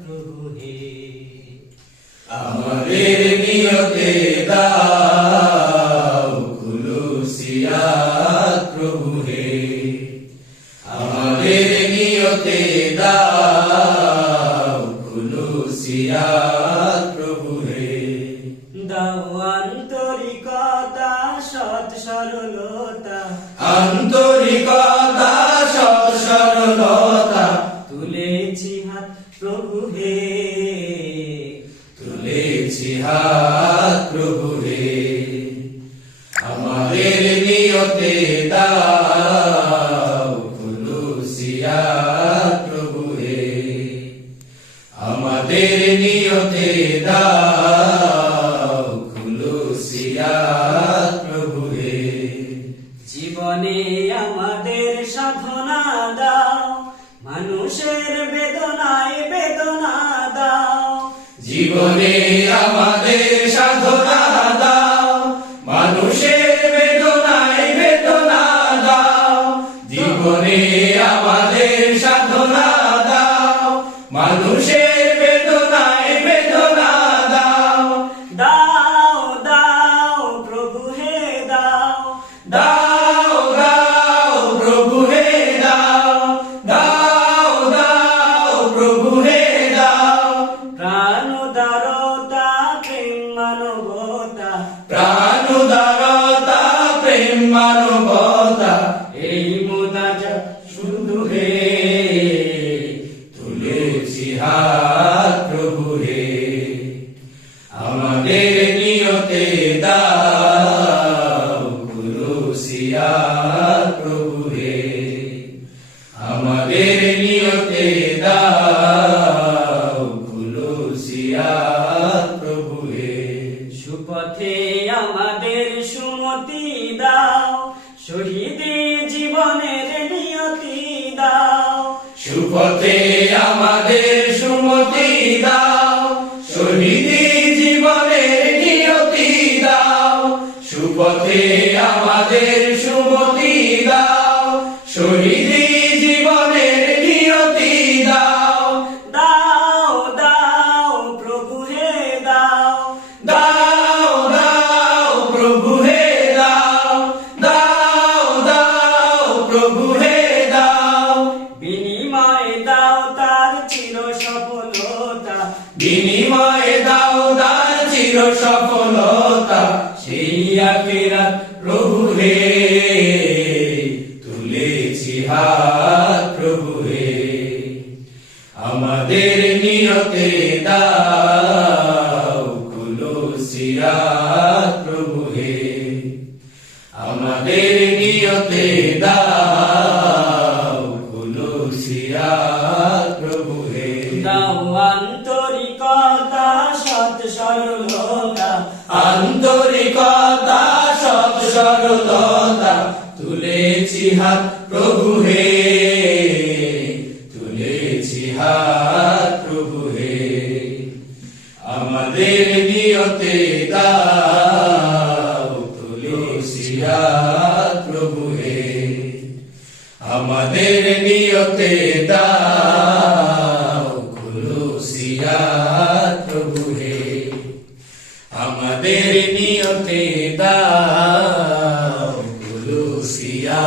প্রভু হে আমাদের নিয়তে দাও খুলুসিয়া প্রভু হে আমাদের নিয়তে দাও খুলুসিয়া প্রভু হে দাও আন্তরিকতা সৎ সরলতা সরলতা তুলেছি হাত প্রভু হে তুলেছি হাত প্রভু হে আমাদের নিয়তে দাও খুলুসিয়া প্রভু হে আমাদের নিয়তে দাও জীবনে আমাদের সাধনা দাও। মানুষের বেদনায় বেদনা দাও। জীবনে আমাদের সাধনা দাও। মানুষের প্রাণ উদারতা প্রেম মানবতা সুমতি দাও। শহীদে জীবনের নিয়তি দাও। সুপথে আমাদের সুমতি দাও। শহীদে জীবনের নিয়তি দাও। সুপথে আমাদের সুমতি দাও। শহীদি বিনিময়ে দাও তার চির সফলতা, সেই আখিরাত প্রভু হে তুলেছি হাত প্রভু হে আমাদের নিয়তে দাও খুলুসিয়া প্রভু হে আমাদের নিয়তে দাও দাও আন্তরিকতা সৎ সরলতা, আন্তরিকতা সৎ সরলতা, তুলেছি হাত প্রভু হে, তুলেছি হাত প্রভু হে। আমাদের নিয়তে দাও, তুলেছি হাত প্রভু হে। আমাদের নিয়তে দাও খুলুসিয়া প্রভু হে আমাদের নিয়তে দাও খুলুসিয়া